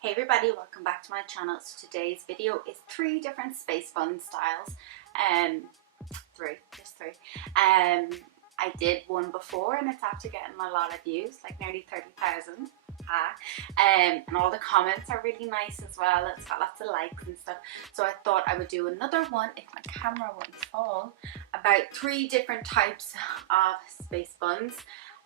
Hey everybody, welcome back to my channel. So today's video is 3 different space bun styles. Just three. I did one before and it's after getting a lot of views, like nearly 30,000. And all the comments are really nice as well. It's got lots of likes and stuff. So I thought I would do another one, if my camera wouldn't fall, about 3 different types of space buns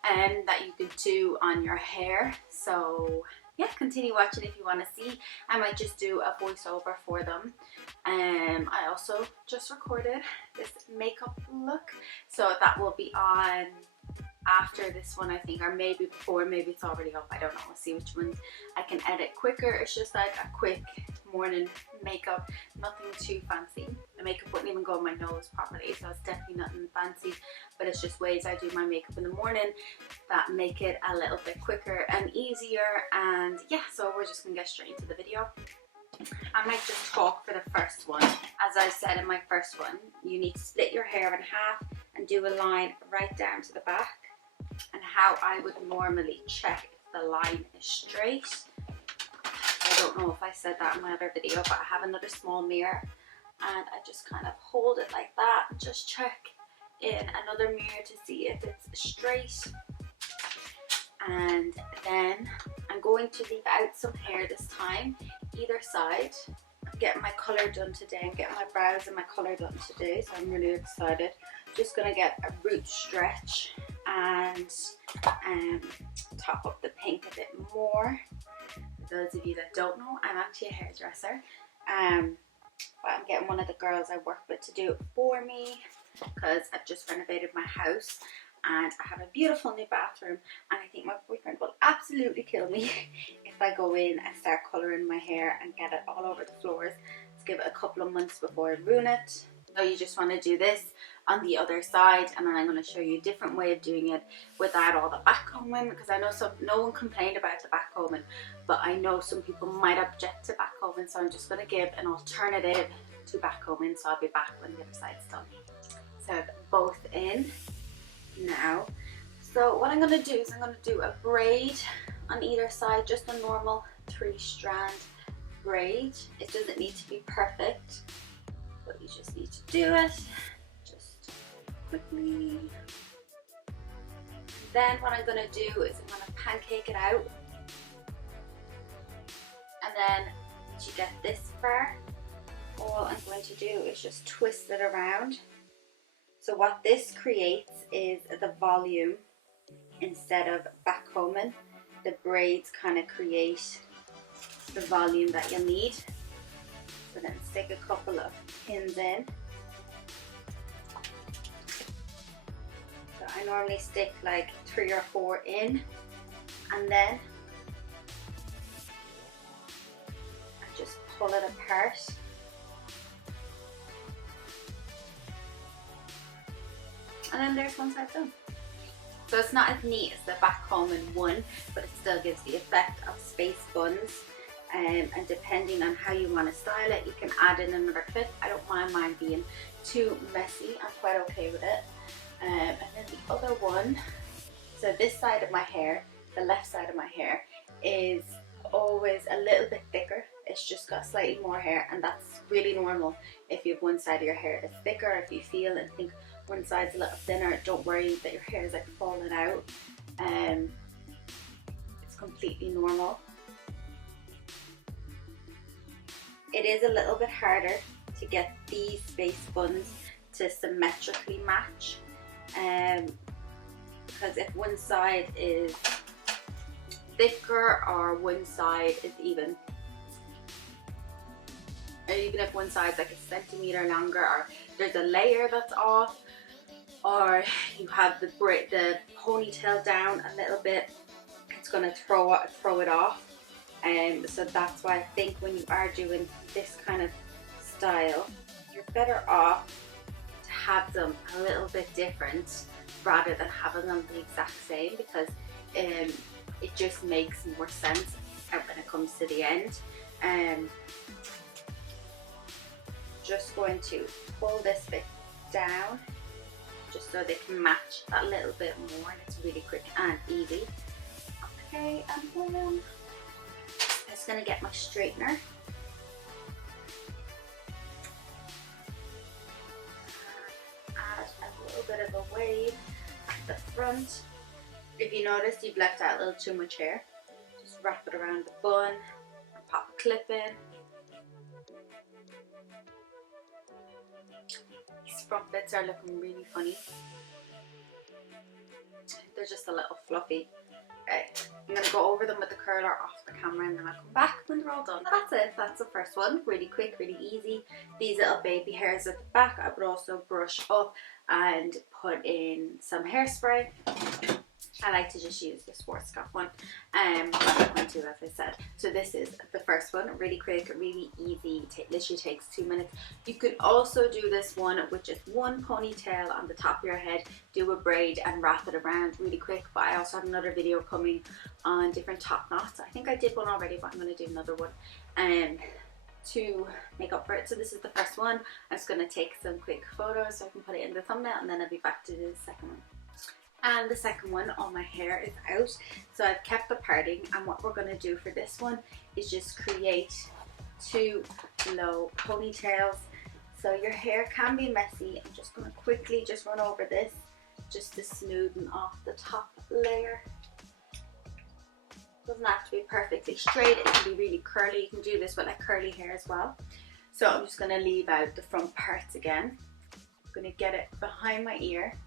that you could do on your hair. So yeah, continue watching if you want to see. I might just do a voiceover for them. I also just recorded this makeup look, so that will be on after this one, I think, or maybe before, maybe it's already up, I don't know. We'll see which ones I can edit quicker. It's just like a quick morning makeup, nothing too fancy. The makeup wouldn't even go on my nose properly, so it's definitely nothing fancy, but it's just ways I do my makeup in the morning that make it a little bit quicker and easier. And yeah, so we're just gonna get straight into the video. I might just talk for the first one. As I said in my first one, you need to split your hair in half and do a line right down to the back. And how I would normally check if the line is straight, I don't know if I said that in my other video, but I have another small mirror and I just kind of hold it like that and just check in another mirror to see if it's straight. And then I'm going to leave out some hair this time, either side. I'm getting my colour done today. I'm getting my brows and my colour done today, so I'm really excited. Just going to get a root stretch and top up the pink a bit more. For those of you that don't know, I'm actually a hairdresser. But I'm getting one of the girls I work with to do it for me because I've just renovated my house and I have a beautiful new bathroom, and I think my boyfriend will absolutely kill me if I go in and start colouring my hair and get it all over the floors. Let's give it a couple of months before I ruin it. So you just want to do this on the other side, and then I'm going to show you a different way of doing it without all the backcombing, because I know no one complained about the backcombing, but I know some people might object to backcombing, so I'm just going to give an alternative to backcombing. So I'll be back when the other side's done. So I've both in now. So what I'm going to do is I'm going to do a braid on either side, just a normal 3-strand braid. It doesn't need to be perfect, but you just need to do it just quickly. Then what I'm going to do is I'm going to pancake it out, and then once you get this far, all I'm going to do is just twist it around. So what this creates is the volume instead of backcombing. The braids kind of create the volume that you'll need. So then stick a couple of pins in. So I normally stick like 3 or 4 in, and then I just pull it apart. And then there's one side done. So it's not as neat as the backcombing one, but it still gives the effect of space buns. And depending on how you want to style it, you can add in another clip. I don't mind mine being too messy. I'm quite okay with it. And then the other one, so this side of my hair, the left side of my hair, is always a little bit thicker. It's just got slightly more hair, and that's really normal. If you have one side of your hair that's thicker, if you feel and think one side's a little thinner, don't worry that your hair is like falling out. It's completely normal. It is a little bit harder to get these space buns to symmetrically match, because if one side is thicker or one side is even if one side's like a centimeter longer, or there's a layer that's off, or you have the ponytail down a little bit, it's going to throw it off. So that's why I think when you are doing this kind of style, you're better off to have them a little bit different rather than having them the exact same, because it just makes more sense when it comes to the end. Just going to pull this bit down just so they can match that little bit more, and it's really quick and easy. Okay, and boom. going to get my straightener. Add a little bit of a wave at the front. If you notice you've left out a little too much hair, just wrap it around the bun and pop a clip in. These front bits are looking really funny. They're just a little fluffy. Okay, I'm going to go over them with the curler off the camera and then I'll come back when they're all done. That's it, that's the first one. Really quick, really easy. These little baby hairs at the back I would also brush up and put in some hairspray. I like to just use the Schwarzkopf one, but I'm going to, as I said. So this is the first one, really quick, really easy, literally takes 2 minutes. You could also do this one with just one ponytail on the top of your head, do a braid and wrap it around really quick, but I also have another video coming on different top knots. I think I did one already, but I'm going to do another one to make up for it. So this is the first one. I'm just going to take some quick photos so I can put it in the thumbnail, and then I'll be back to do the second one. And the second one, all my hair is out, so I've kept the parting, and what we're going to do for this one is just create 2 low ponytails. So your hair can be messy. I'm just going to quickly just run over this just to smoothen off the top layer. Doesn't have to be perfectly straight, it can be really curly. You can do this with like curly hair as well. So I'm just going to leave out the front parts again. I'm going to get it behind my ear.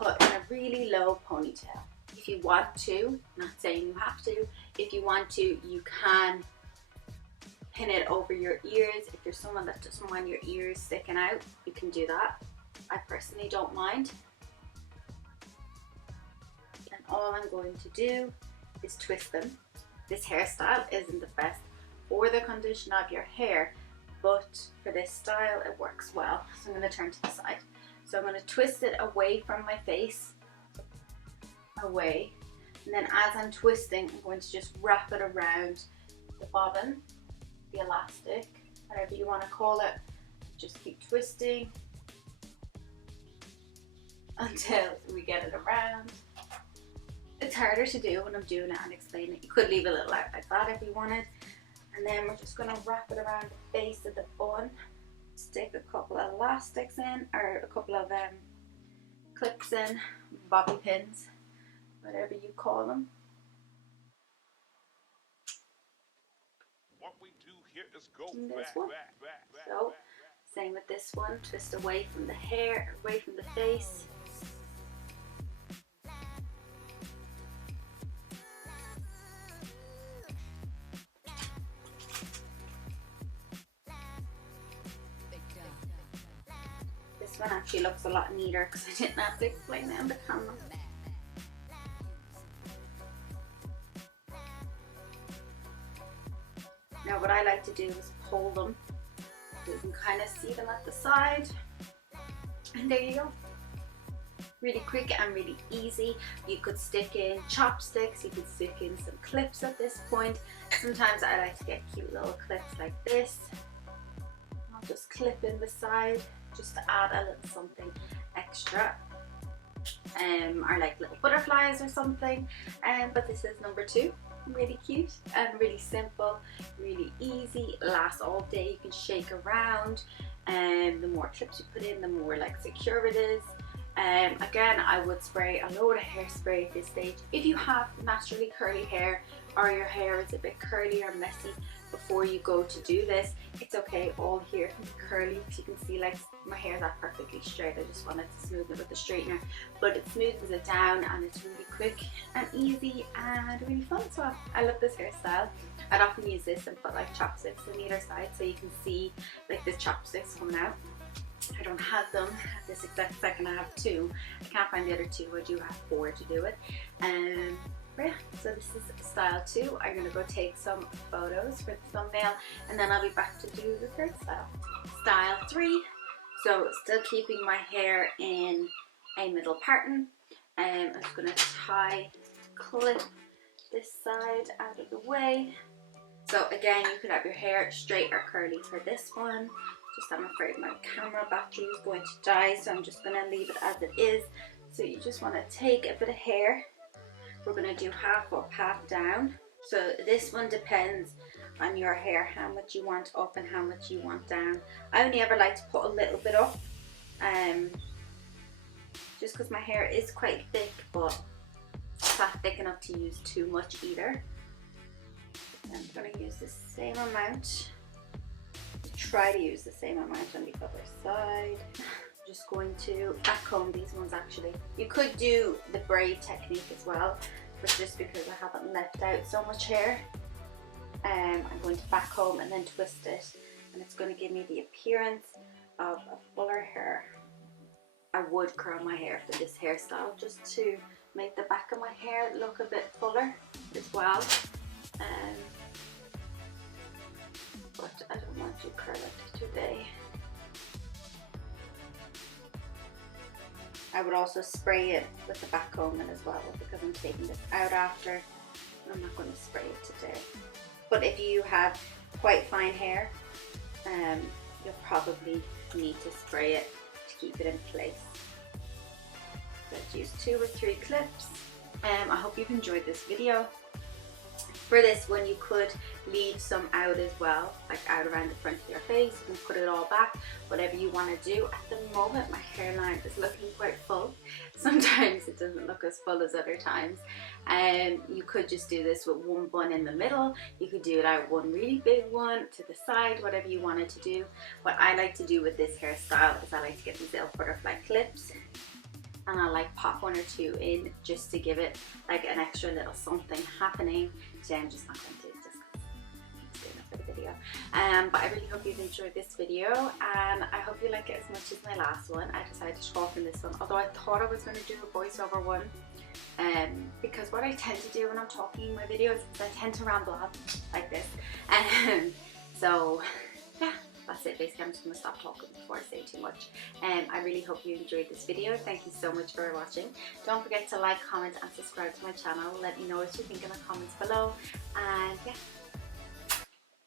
Put in a really low ponytail. If you want to, not saying you have to, if you want to, you can pin it over your ears. If you're someone that doesn't want your ears sticking out, you can do that. I personally don't mind. And all I'm going to do is twist them. This hairstyle isn't the best for the condition of your hair, but for this style it works well. So I'm going to turn to the side. So I'm going to twist it away from my face, away, and then as I'm twisting, I'm going to just wrap it around the bobbin, the elastic, whatever you want to call it. Just keep twisting until we get it around. It's harder to do when I'm doing it and explain it. You could leave a little out like that if you wanted. And then we're just going to wrap it around the base of the bun. Stick a couple of elastics in, or a couple of clips in, bobby pins, whatever you call them. What we do here is go back. So, same with this one, twist away from the hair, away from the face. This one actually looks a lot neater because I didn't have to explain it on the camera. Now what I like to do is pull them so you can kind of see them at the side. And there you go. Really quick and really easy. You could stick in chopsticks, you could stick in some clips at this point. Sometimes I like to get cute little clips like this. I'll just clip in the side just to add a little something extra. Or like little butterflies or something. But this is number 2. Really cute and really simple, really easy, lasts all day. You can shake around, and the more clips you put in, the more like secure it is. Again, I would spray a load of hairspray at this stage. If you have naturally curly hair, or your hair is a bit curly or messy before you go to do this, it's okay. All hair can be curly. As you can see, like my hair is not perfectly straight. I just wanted to smooth it with the straightener, but it smooths it down and it's really quick and easy and really fun. So I love this hairstyle. I'd often use this and put like chopsticks on either side so you can see like the chopsticks coming out. I don't have them at this exact second. I have 2. I can't find the other 2. I do have 4 to do it. But yeah, so this is style 2. I'm gonna go take some photos for the thumbnail, and then I'll be back to do the third style. Style 3. So still keeping my hair in a middle parting. I'm just gonna clip this side out of the way. So again, you could have your hair straight or curly for this one. Just I'm afraid my camera battery is going to die, so I'm just going to leave it as it is. So you just want to take a bit of hair we're going to do half up, half down. So this one depends on your hair, how much you want up and how much you want down. I only ever like to put a little bit up, just because my hair is quite thick, but it's not thick enough to use too much either. I'm going to use the same amount. Try to use the same amount on the other side. I'm just going to back comb these ones actually. You could do the braid technique as well, but just because I haven't left out so much hair, I'm going to back comb and then twist it, and it's going to give me the appearance of a fuller hair. I would curl my hair for this hairstyle just to make the back of my hair look a bit fuller as well. But I don't want to curl it today. I would also spray it with the back comb in as well, because I'm taking this out after. I'm not going to spray it today. But if you have quite fine hair, you'll probably need to spray it to keep it in place. Let's use 2 or 3 clips. I hope you've enjoyed this video. For this one, you could leave some out as well, like out around the front of your face. You can put it all back, whatever you want to do. At the moment, my hairline is looking quite full. Sometimes it doesn't look as full as other times. You could just do this with one bun in the middle. You could do it out one really big one to the side, whatever you wanted to do. What I like to do with this hairstyle is I like to get these little butterfly clips, and I like pop 1 or 2 in just to give it like an extra little something happening. Today I'm just not going to do it just because it's good enough for the video. But I really hope you've enjoyed this video, and I hope you like it as much as my last one. I decided to talk in this one, although I thought I was going to do a voiceover one, because what I tend to do when I'm talking in my videos is I tend to ramble on like this. So yeah. That's it, basically. I'm just going to stop talking before I say too much. I really hope you enjoyed this video. Thank you so much for watching. Don't forget to like, comment and subscribe to my channel. Let me know what you think in the comments below. And yeah,